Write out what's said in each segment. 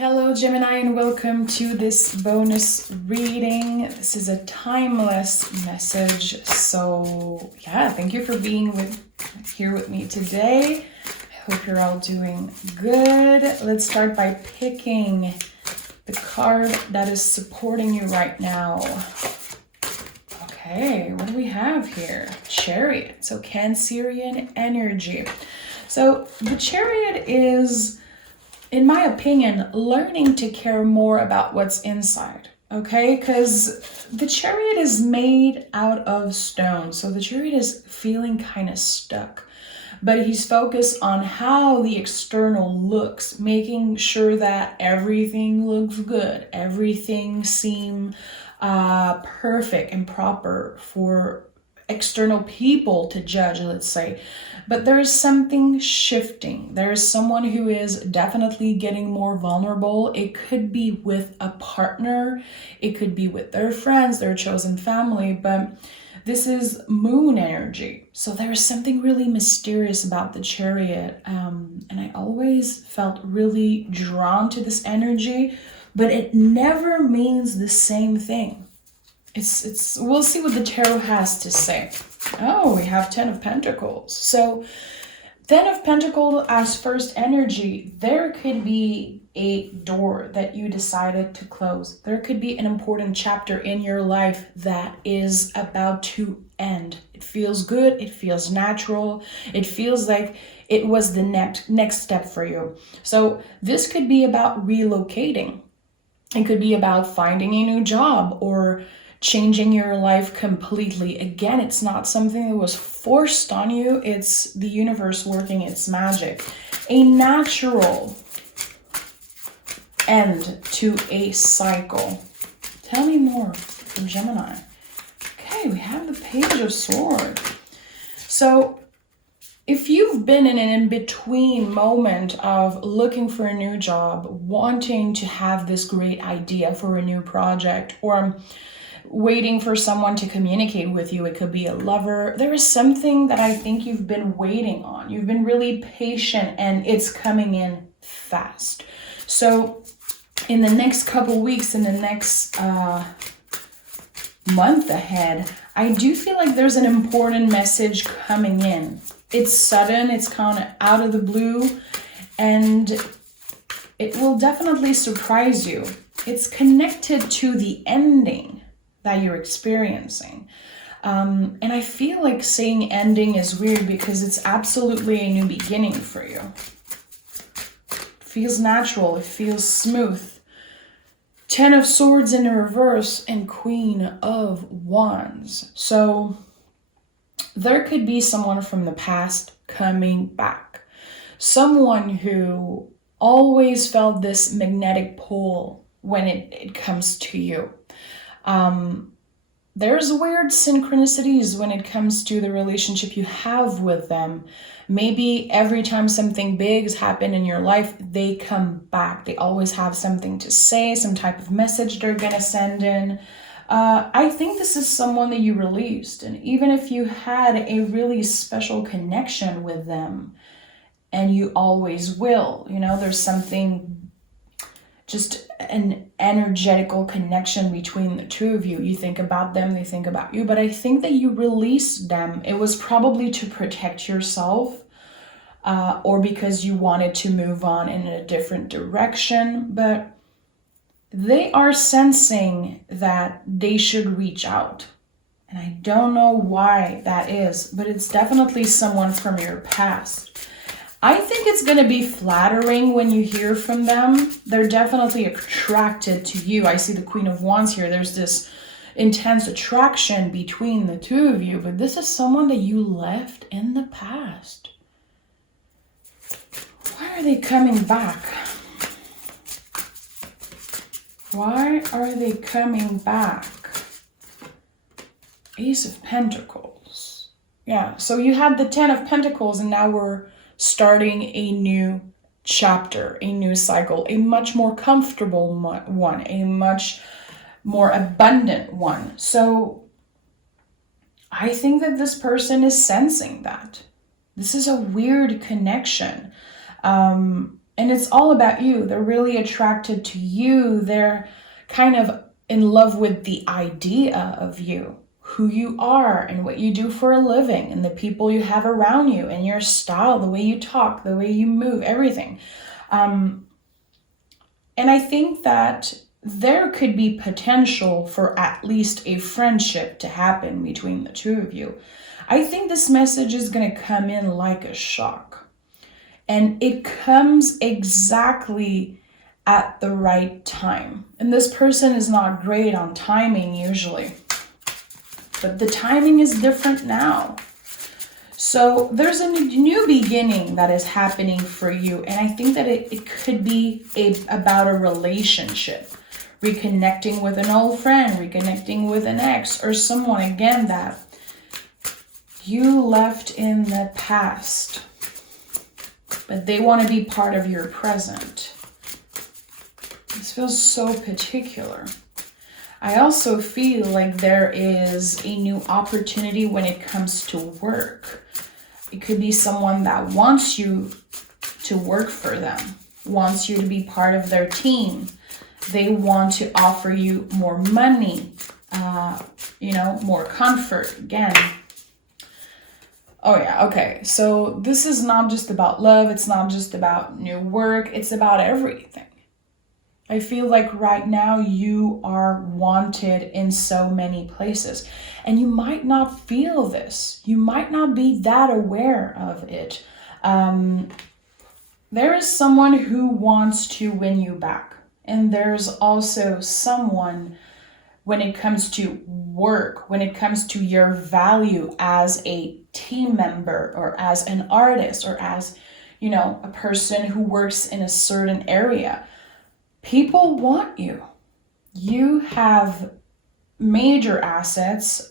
Hello Gemini, and welcome to this bonus reading. This is a timeless message. So yeah, thank you for being here with me today. I hope you're all doing good. Let's start by picking the card that is supporting you right now. Okay, what do we have here? Chariot. So Cancerian energy. So the Chariot is, in my opinion, learning to care more about what's inside, okay? Because the Chariot is made out of stone, so the Chariot is feeling kind of stuck. But he's focused on how the external looks, making sure that everything looks good, everything seems perfect and proper for external people to judge, let's say. But there is something shifting. There is someone who is definitely getting more vulnerable. It could be with a partner, it could be with their friends, their chosen family, but this is moon energy. So there is something really mysterious about the Chariot, and I always felt really drawn to this energy, but it never means the same thing. We'll see what the tarot has to say. Oh, we have 10 of Pentacles. So 10 of Pentacles as first energy, there could be a door that you decided to close. There could be an important chapter in your life that is about to end. It feels good. It feels natural. It feels like it was the next step for you. So this could be about relocating. It could be about finding a new job or changing your life completely. Again, it's not something that was forced on you. It's the universe working its magic. A natural end to a cycle. Tell me more from Gemini. Okay, we have the Page of Swords. So if you've been in an in-between moment of looking for a new job, wanting to have this great idea for a new project, or waiting for someone to communicate with you, it could be a lover. There is something that I think you've been waiting on. You've been really patient and it's coming in fast. So in the next couple weeks, in the next month ahead, I do feel like there's an important message coming in. It's sudden, it's kind of out of the blue, and it will definitely surprise you. It's connected to the ending that you're experiencing. And I feel like saying ending is weird because it's absolutely a new beginning for you. It feels natural, it feels smooth. 10 of Swords in reverse and Queen of Wands. So there could be someone from the past coming back. Someone who always felt this magnetic pull when it comes to you. There's weird synchronicities when it comes to the relationship you have with them. Maybe every time something big has happened in your life, they come back. They always have something to say, some type of message they're gonna send in. I think this is someone that you released, and even if you had a really special connection with them, and you always will, there's something, just an energetical connection between the two of you. You think about them, they think about you, but I think that you released them. It was probably to protect yourself, or because you wanted to move on in a different direction, but they are sensing that they should reach out. And I don't know why that is, but it's definitely someone from your past. I think it's going to be flattering when you hear from them. They're definitely attracted to you. I see the Queen of Wands here. There's this intense attraction between the two of you, but this is someone that you left in the past. Why are they coming back? Why are they coming back? Ace of Pentacles. Yeah, so you had the 10 of Pentacles, and now we're starting a new chapter, a new cycle, a much more comfortable one, a much more abundant one. So I think that this person is sensing that. This is a weird connection. And it's all about you. They're really attracted to you. They're kind of in love with the idea of you, who you are and what you do for a living and the people you have around you and your style, the way you talk, the way you move, everything. And I think that there could be potential for at least a friendship to happen between the two of you. I think this message is going to come in like a shock. And it comes exactly at the right time. And this person is not great on timing usually. But the timing is different now. So there's a new beginning that is happening for you. And I think that it could be about a relationship. Reconnecting with an old friend, reconnecting with an ex, or someone, again, that you left in the past. But they want to be part of your present. This feels so particular. I also feel like there is a new opportunity when it comes to work. It could be someone that wants you to work for them, wants you to be part of their team. They want to offer you more money, more comfort. Again, oh yeah, okay. So this is not just about love. It's not just about new work. It's about everything. I feel like right now you are wanted in so many places. And you might not feel this. You might not be that aware of it. There is someone who wants to win you back. And there's also someone, when it comes to work, when it comes to your value as a team member or as an artist or as, a person who works in a certain area, people want you. You have major assets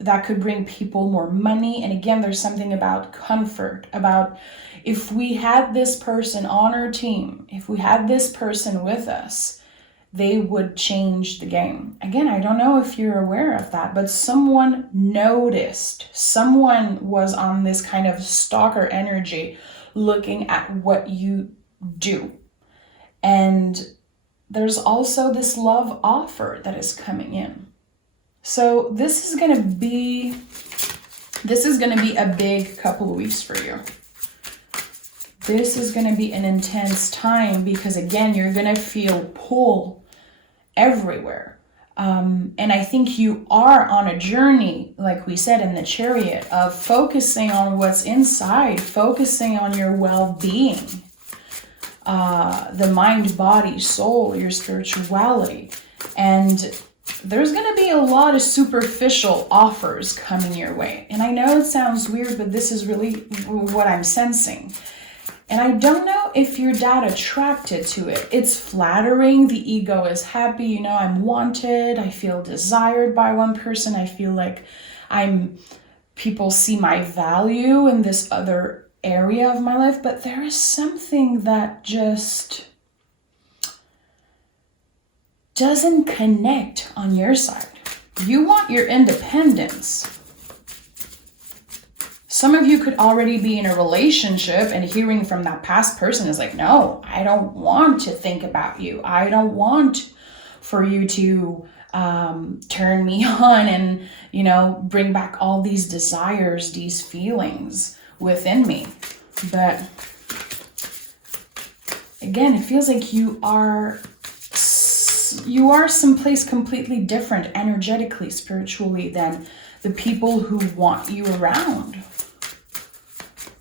that could bring people more money. And again, there's something about comfort, about if we had this person on our team, if we had this person with us, they would change the game. Again, I don't know if you're aware of that, but someone noticed. Someone was on this kind of stalker energy looking at what you do. And there's also this love offer that is coming in. So this is going to be a big couple of weeks for you. This is going to be an intense time because, again, you're going to feel pull everywhere. And I think you are on a journey, like we said in the Chariot, of focusing on what's inside, focusing on your well-being, the mind, body, soul, your spirituality. And there's going to be a lot of superficial offers coming your way. And I know it sounds weird, but this is really what I'm sensing. And I don't know if you're that attracted to it. It's flattering. The ego is happy. I'm wanted. I feel desired by one person. I feel like people see my value in this other area of my life. But there is something that just doesn't connect on your side. You want your independence. Some of you could already be in a relationship and hearing from that past person is like, no, I don't want to think about you. I don't want for you to turn me on and, bring back all these desires, these feelings within me. But again, it feels like you are someplace completely different energetically, spiritually than the people who want you around.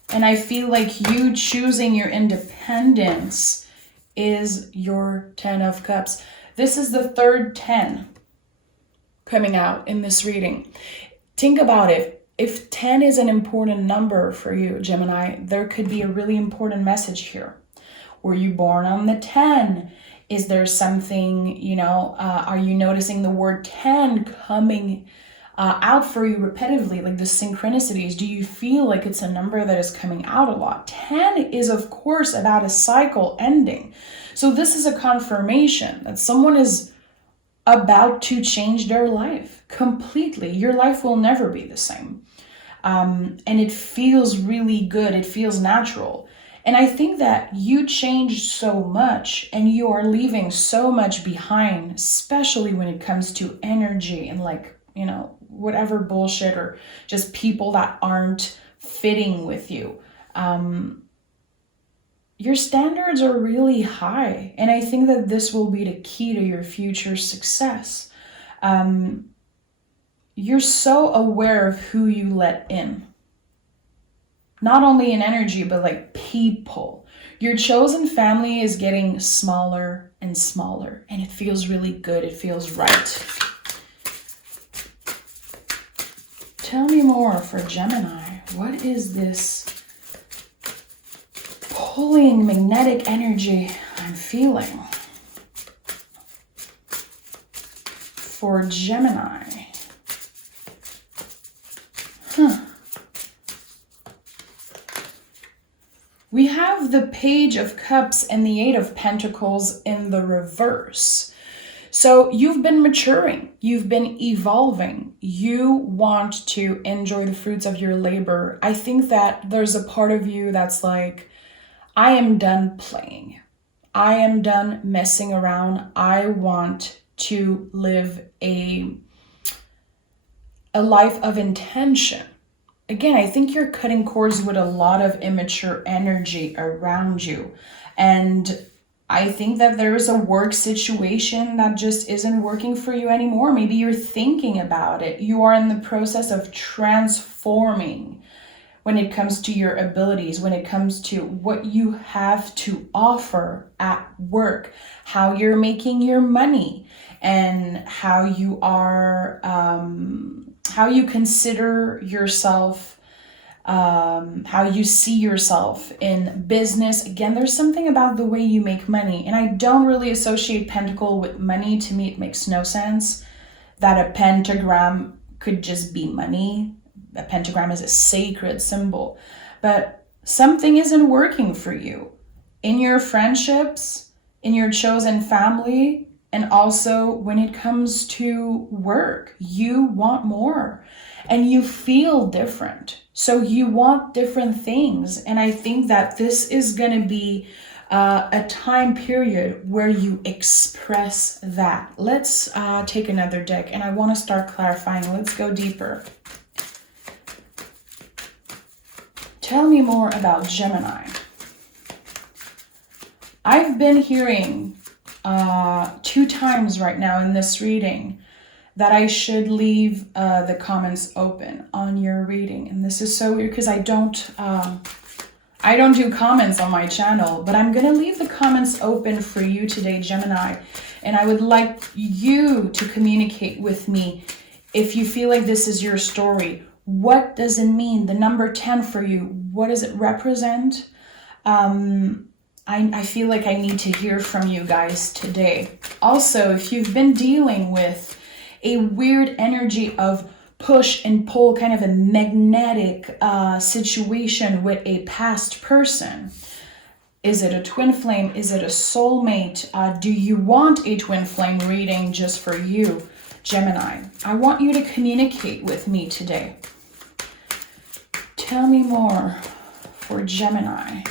And I feel like you choosing your independence is your 10 of Cups. This is the third 10 coming out in this reading. Think about it. If 10 is an important number for you, Gemini, there could be a really important message here. Were you born on the 10? Is there something, are you noticing the word 10 coming out for you repetitively, like the synchronicities? Do you feel like it's a number that is coming out a lot? 10 is, of course, about a cycle ending. So this is a confirmation that someone is about to change their life completely. Your life will never be the same. And it feels really good. It feels natural. And I think that you changed so much and you are leaving so much behind, especially when it comes to energy and like, you know, whatever bullshit or just people that aren't fitting with you. Your standards are really high. And I think that this will be the key to your future success. You're so aware of who you let in. Not only in energy, but like people. Your chosen family is getting smaller and smaller, and it feels really good. It feels right. Tell me more for Gemini. What is this pulling magnetic energy I'm feeling for Gemini? We have the Page of Cups and the Eight of Pentacles in the reverse. So you've been maturing, you've been evolving, you want to enjoy the fruits of your labor. I think that there's a part of you that's like, I am done playing. I am done messing around. I want to live a life of intention. Again, I think you're cutting cords with a lot of immature energy around you. And I think that there is a work situation that just isn't working for you anymore. Maybe you're thinking about it. You are in the process of transforming when it comes to your abilities, when it comes to what you have to offer at work, how you're making your money, and how you are, how you consider yourself, how you see yourself in business. Again, there's something about the way you make money. And I don't really associate pentacle with money. To me, it makes no sense that a pentagram could just be money. A pentagram is a sacred symbol. But something isn't working for you in your friendships, in your chosen family, and also when it comes to work. You want more and you feel different. So you want different things. And I think that this is going to be a time period where you express that. Let's take another deck, and I want to start clarifying. Let's go deeper. Tell me more about Gemini. I've been hearing 2 times right now in this reading that I should leave the comments open on your reading. And this is so weird because I don't do comments on my channel, but I'm going to leave the comments open for you today, Gemini. And I would like you to communicate with me if you feel like this is your story. What does it mean? The number 10 for you, what does it represent? I feel like I need to hear from you guys today. Also, if you've been dealing with a weird energy of push and pull, kind of a magnetic situation with a past person, is it a twin flame? Is it a soulmate? Do you want a twin flame reading just for you, Gemini? I want you to communicate with me today. Tell me more for Gemini.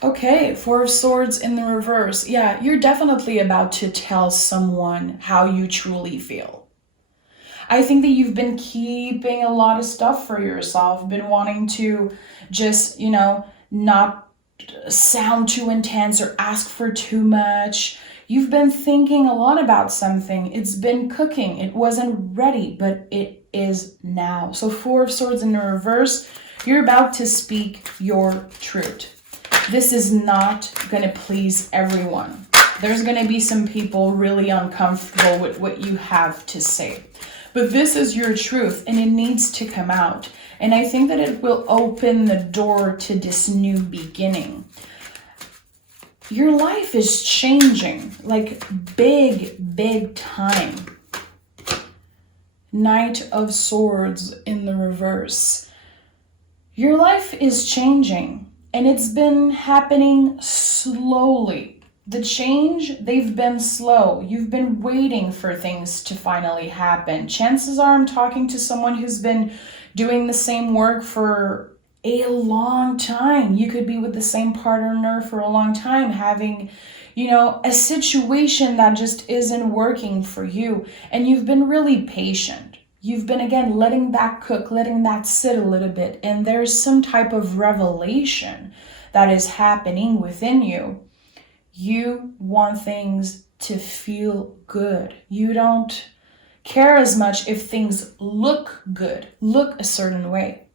Okay, 4 of Swords in the reverse. Yeah, you're definitely about to tell someone how you truly feel. I think that you've been keeping a lot of stuff for yourself, been wanting to just, you know, not sound too intense or ask for too much. You've been thinking a lot about something. It's been cooking. It wasn't ready, but it is now. So 4 of Swords in the reverse, you're about to speak your truth. This is not going to please everyone. There's going to be some people really uncomfortable with what you have to say. But this is your truth and it needs to come out. And I think that it will open the door to this new beginning. Your life is changing, like big time. Knight of Swords in the reverse. Your life is changing. And it's been happening slowly. The change, they've been slow. You've been waiting for things to finally happen. Chances are I'm talking to someone who's been doing the same work for a long time. You could be with the same partner for a long time, having, a situation that just isn't working for you. And you've been really patient. You've been, again, letting that cook, letting that sit a little bit. And there's some type of revelation that is happening within you. You want things to feel good. You don't care as much if things look good, look a certain way.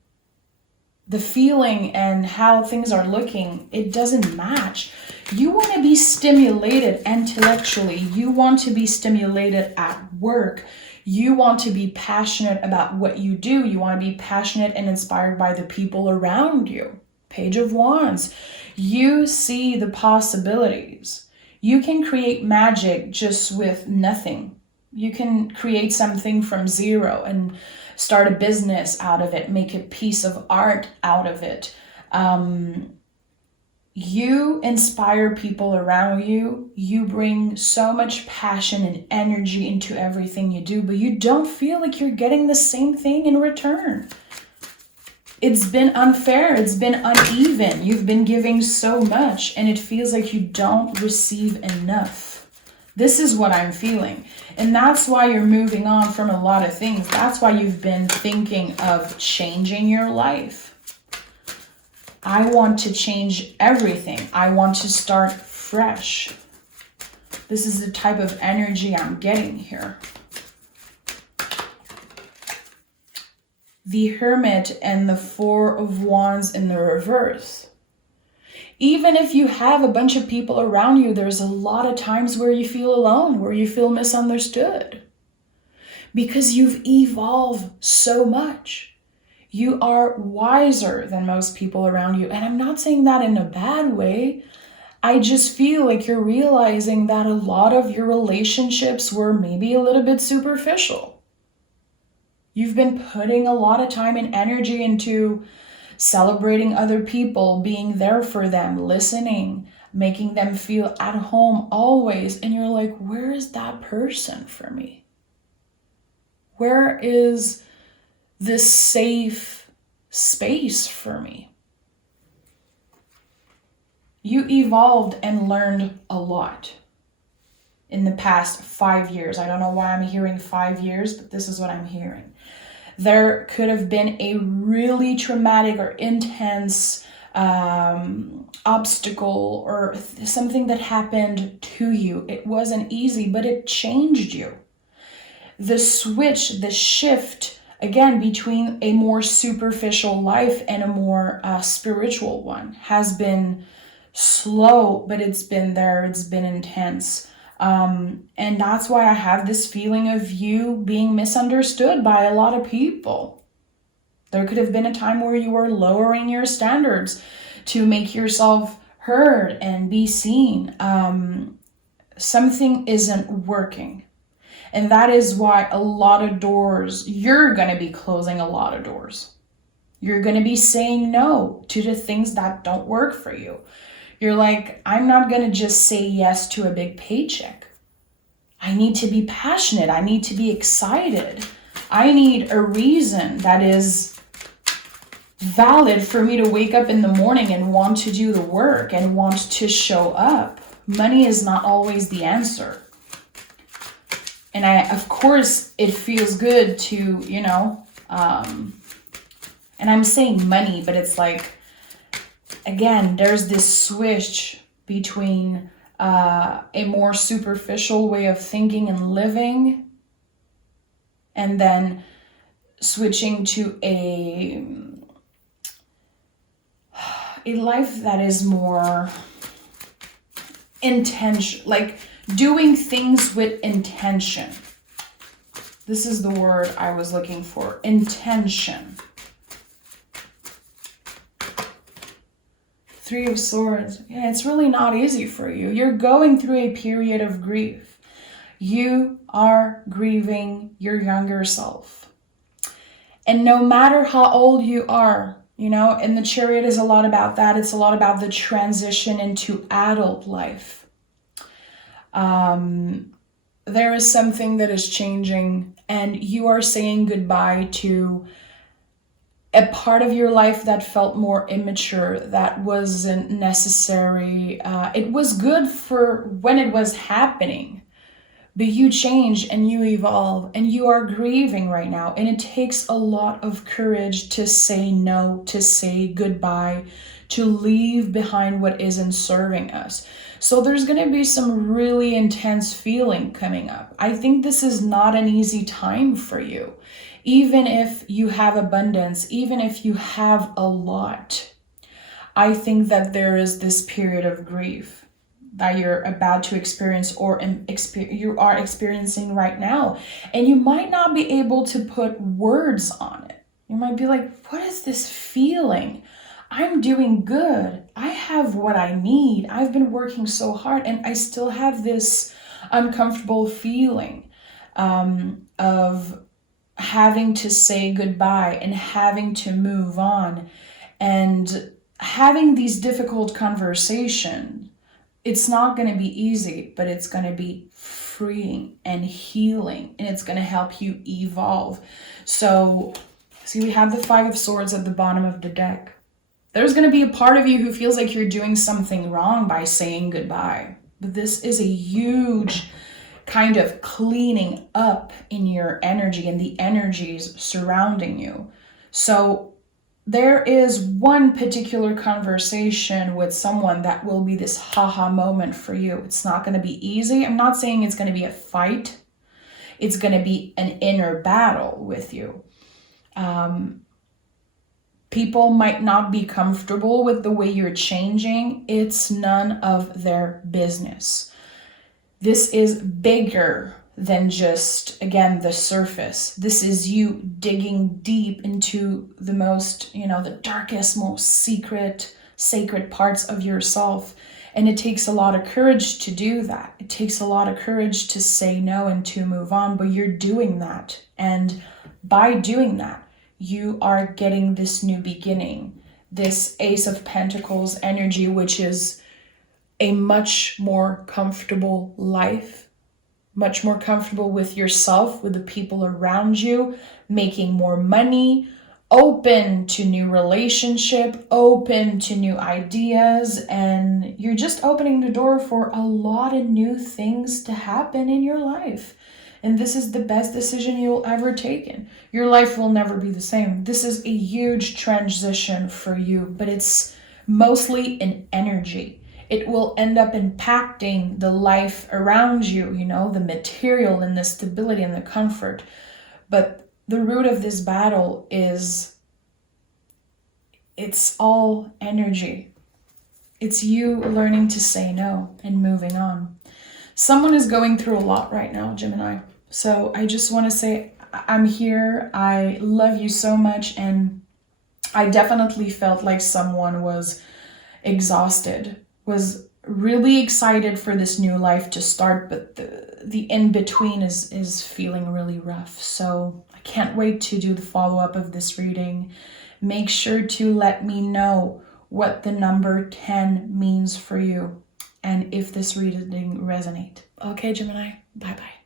The feeling and how things are looking, it doesn't match. You want to be stimulated intellectually. You want to be stimulated at work. You want to be passionate about what you do. You want to be passionate and inspired by the people around you. Page of Wands. You see the possibilities. You can create magic just with nothing. You can create something from zero and start a business out of it, make a piece of art out of it. You inspire people around you. You bring so much passion and energy into everything you do, but you don't feel like you're getting the same thing in return. It's been unfair. It's been uneven. You've been giving so much and it feels like you don't receive enough. This is what I'm feeling. And that's why you're moving on from a lot of things. That's why you've been thinking of changing your life. I want to change everything. I want to start fresh. This is the type of energy I'm getting here. The Hermit and the Four of Wands in the reverse. Even if you have a bunch of people around you, there's a lot of times where you feel alone, where you feel misunderstood. Because you've evolved so much. You are wiser than most people around you. And I'm not saying that in a bad way. I just feel like you're realizing that a lot of your relationships were maybe a little bit superficial. You've been putting a lot of time and energy into celebrating other people, being there for them, listening, making them feel at home always. And you're like, where is that person for me? Where is this safe space for me? You evolved and learned a lot in the past 5 years. I don't know why I'm hearing 5 years, but this is what I'm hearing. There could have been a really traumatic or intense obstacle or something that happened to you. It wasn't easy, but it changed you. The switch, the shift, again, between a more superficial life and a more spiritual one has been slow, but it's been there. It's been intense. And that's why I have this feeling of you being misunderstood by a lot of people. There could have been a time where you were lowering your standards to make yourself heard and be seen. Something isn't working. And that is why a lot of doors, you're going to be closing a lot of doors. You're going to be saying no to the things that don't work for you. You're like, I'm not going to just say yes to a big paycheck. I need to be passionate. I need to be excited. I need a reason that is valid for me to wake up in the morning and want to do the work and want to show up. Money is not always the answer. And of course, it feels good to, and I'm saying money, but it's like, again, there's this switch between a more superficial way of thinking and living, and then switching to a life that is more intention, like doing things with intention. This is the word I was looking for, intention. Three of Swords. Yeah, it's really not easy for you. You're going through a period of grief. You are grieving your younger self. And no matter how old you are, and the Chariot is a lot about that. It's a lot about the transition into adult life. There is something that is changing, and you are saying goodbye to a part of your life that felt more immature, that wasn't necessary. It was good for when it was happening, but you change and you evolve and you are grieving right now. And it takes a lot of courage to say no, to say goodbye, to leave behind what isn't serving us. So there's going to be some really intense feeling coming up. I think this is not an easy time for you. Even if you have abundance, even if you have a lot, I think that there is this period of grief that you're about to experience, or you are experiencing right now. And you might not be able to put words on it. You might be like, what is this feeling? I'm doing good. I have what I need. I've been working so hard and I still have this uncomfortable feeling of having to say goodbye and having to move on and having these difficult conversations. It's not going to be easy, but it's going to be freeing and healing, and it's going to help you evolve. So, see, we have the Five of Swords at the bottom of the deck. There's going to be a part of you who feels like you're doing something wrong by saying goodbye. But this is a huge kind of cleaning up in your energy and the energies surrounding you. So there is one particular conversation with someone that will be this haha moment for you. It's not going to be easy. I'm not saying it's going to be a fight. It's going to be an inner battle with you. People might not be comfortable with the way you're changing. It's none of their business. This is bigger than just, again, the surface. This is you digging deep into the most, the darkest, most secret, sacred parts of yourself. And it takes a lot of courage to do that. It takes a lot of courage to say no and to move on, but you're doing that. And by doing that, you are getting this new beginning, this Ace of Pentacles energy, which is a much more comfortable life, much more comfortable with yourself, with the people around you, making more money, open to new relationship, open to new ideas, and you're just opening the door for a lot of new things to happen in your life. And this is the best decision you'll ever take. Your life will never be the same. This is a huge transition for you, but it's mostly an energy. It will end up impacting the life around you, the material and the stability and the comfort. But the root of this battle is, it's all energy. It's you learning to say no and moving on. Someone is going through a lot right now, Gemini. So I just want to say, I'm here. I love you so much. And I definitely felt like someone was exhausted, was really excited for this new life to start, but the in-between is feeling really rough. So I can't wait to do the follow-up of this reading. Make sure to let me know what the number 10 means for you and if this reading resonates. Okay, Gemini, bye-bye.